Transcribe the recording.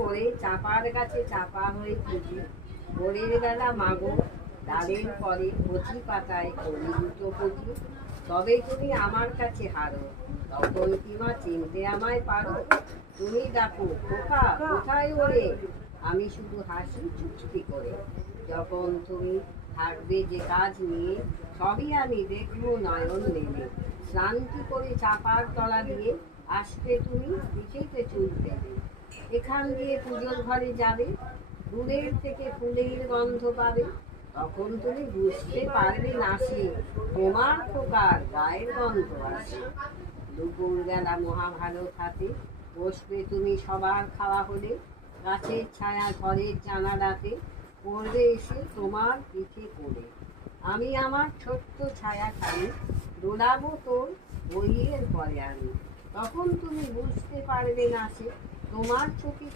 করে চাপার কাছে চাপা হয়ে খুঁজি, ভোরের বেলা মাগো ডালের পরে কচি পাতায় করি দুটো কচি, তবে তুমি আমার কাছে হারো, তখন কি মা চিনতে আমায় পারো? তুমি ডাকো খোকা কোথায় ওরে, আমি শুধু হাসি চুপটি করে। যখন তুমি থাকবে যে কাজ নিয়ে, সবই আমি দেখবো নয়ন মেলে। শ্রান্তি করে চাপার তলা দিয়ে আসবে তুমি, পিঠেতে চুল দেবে। এখান দিয়ে পুজোর ঘরে যাবে, দূরের থেকে ফুলের গন্ধ পাবে। তখন তুমি বুঝতে পারবে না সে তোমার খোকার গায়ের গন্ধ আসে। দুপুরবেলা মহাভারত হাতে বসবে তুমি সবার খাওয়া হলে, গাছের ছায়া ঘরের জানালাতে পড়বে এসে তোমার পিঠে পড়ে। আমি আমার ছোট্ট ছায়াখানি দোলাবো তোর বইয়ের পরে আমি, তখন তুমি বুঝতে পারবে না সে তোমার চোখে